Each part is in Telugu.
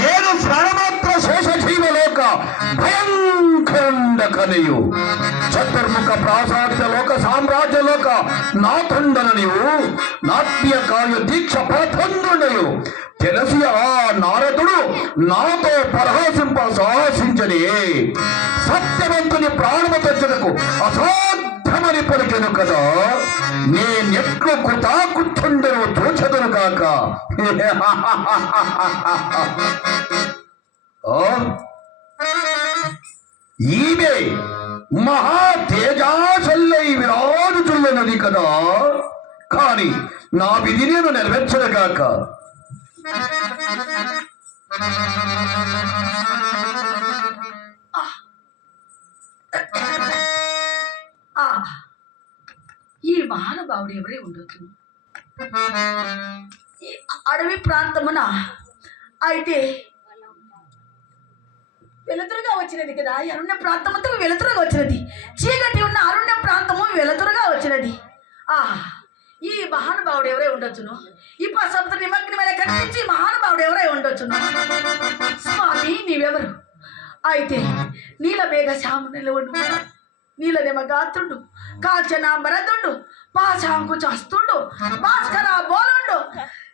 నేను శ్రవణమాత్ర శేషజీవలోక భయంకరుండకనియు చతుర్ముఖ ప్రాసాద్య లోక సామ్రాజ్యలోక నాథుండన నీవు నాట్యకాయ దీక్ష పథందుండయు తెలిసి ఆ నారదుడు నాతో పరహాసింప సాహసించని సత్యవంతుని ప్రాణము తెచ్చటకు అసాధ్యమని పలికెను కదా నేనెట్లు కృతాకృత్యుండను తోచదును కాక. ఈమె మహా తేజాశల్లై విరాజుచున్నది కదా, కాని నా విధి నేను నెరవేర్చను కాక. ఈ మహానుభావుడు ఎవరే ఉండొచ్చు ఈ అడవి ప్రాంతమున? అయితే వెలుతురుగా వచ్చినది కదా, అరణ్య ప్రాంతమంతా వెలుతురుగా వచ్చినది. చీకటి ఉన్న అరణ్య ప్రాంతము వెలుతురుగా వచ్చినది. ఈ మహానుభావుడు ఎవరై ఉండొచ్చును? ఈ సప్త నిమగ్నమైన కనిపించి మహానుభావుడు ఎవరై ఉండొచ్చును? స్వామి నీవెవరు? అయితే నీల మేఘ శ్యాము నిలవడు, నీలనేమ గాత్రుడు, కాంచనాంబరదుండు, పాశాంకు చస్తుండు, భాస్కర బోలుండు,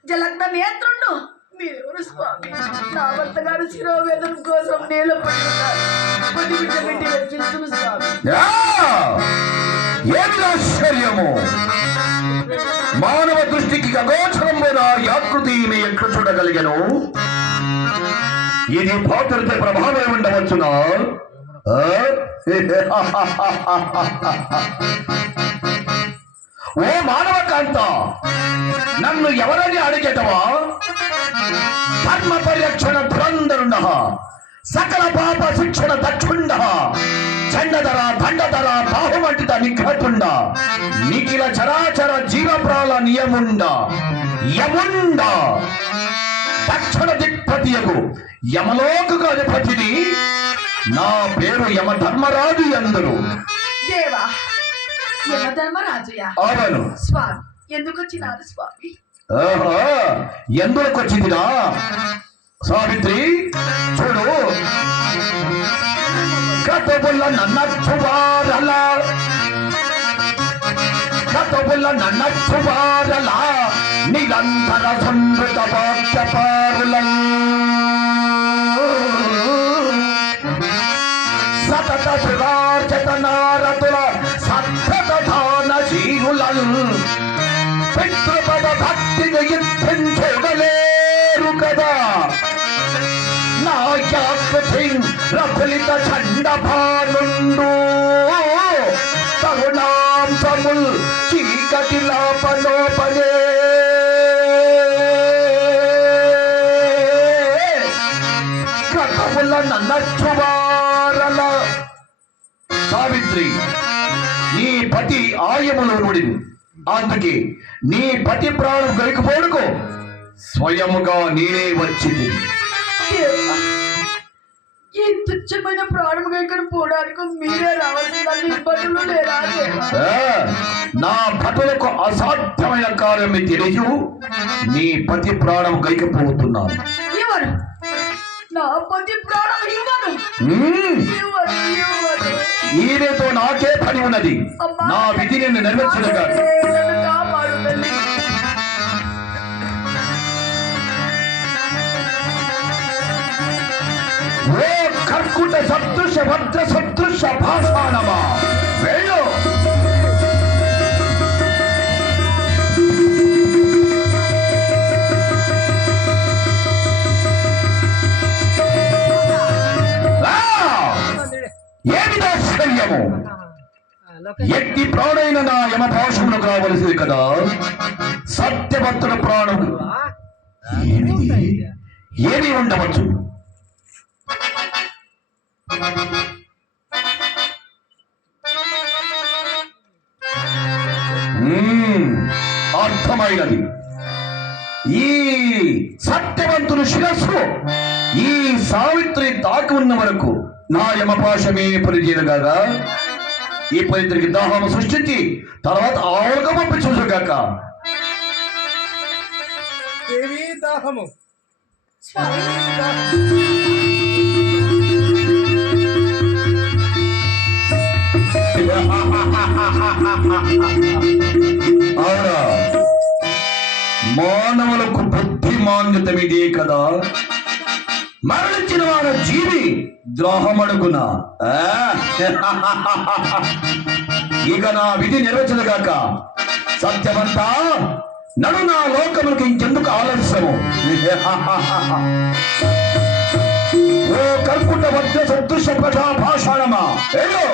జలగ్న నేత్రుండు మీరెవరు స్వామి? నా భర్త గారు శిరోవేదం కోసం నేల పెట్టి వెచ్చించు స్వామి. ఆశ్చర్యము! మానవ దృష్టికి అగోచరమైన యాకృతి ఎట్లు చూడగలిగను? ఇది పాత్రత ప్రభావం ఉండవచ్చునా? ఓ మానవ కాంత, నన్ను ఎవరని అడిగేటవా? ధర్మ పరిరక్షణ ధురంధరుండ, సకల పాప శిక్షణ దక్షుండ, చండధర దండధర బాహుమంటిత నిఘటుండ, నిఖిల చరాచర జీవప్రాల నియముండ, యముండ, దక్షిణ దిక్పతియకు యమలోక అధిపతిని. నా పేరు యమధర్మరాజు అందరు. దేవా, యమధర్మరాజుయా? అవును స్వామి. ఎందుకు వచ్చినారు స్వామి? ఎందుకు వచ్చిందిరా సావిత్రి? చూడు, కథబుల్ల నన్నచ్చువారలా, కథబుల్ల నన్నచ్చువారలా, నిరంతర సంవృత వాక్యపారులం, సతత శివార్చత నారతుల సత్తత దానశీలులం, పితృపద భక్తిని యుద్ధంచగలేరు కదా. నా యాకృతి రకులిత చండ భానుండు, తరుణాంశముల్ చీకటి లాపలోపలే, కథముల నన్నచ్చువారల. సావిత్రి, నీ పతి ఆయములో నుడిని, అందుకే నీ పతి ప్రాణం గరికపోడుకో స్వయముగా నేనే వచ్చింది. ఈ తుచ్చమైన ప్రాణము ఇక్కడ పోవడానికి మీరే రావాల్సిన భటులు లేరా? నా భటులకు అసాధ్యమైన కార్యం తెలియదు. నీ పతి ప్రాణం గరికపోతున్నాను. ఎవరు? నా పతి ప్రాణం ఇవ్వను. ఈయనతో నాకే పని ఉన్నది. నా విధి నిన్ను నెరవేర్చగా. ఓ కర్కుట సదృశ భద్ర సదృశ భాషాణమా, వెళ్ళు. ఏమిటి ఆశ్చర్యము? ఎట్టి ప్రాణైన నా యమపాశమును కావలసింది కదా. సత్యవంతుల ప్రాణం ఏమి ఉండవచ్చు? అర్థమైనది. ఈ సత్యవంతుని శిరస్సు ఈ సావిత్రి తాకి ఉన్న వరకు నా యమపాశమే పరిచయం కాగా, ఈ పరిత్రికి దాహం సృష్టించి తర్వాత ఆవులుగా పంపి చూసుగాక. దేవీ దాహము స్వామి అవునా, మానవులకు బుద్ధిమాన్యతం ఇదే కదా. మరణించిన వాడు జీవి ద్రోహమడుగునా. ఇక నా విధి నెరవేర్చదుగాక. సత్యమంతా నడు నా లోకములకు ఇంకెందుకు ఆలస్యము. ఓ కర్కుట వద్ద సదృశ ప్రజా భాషాణమా, ఏదో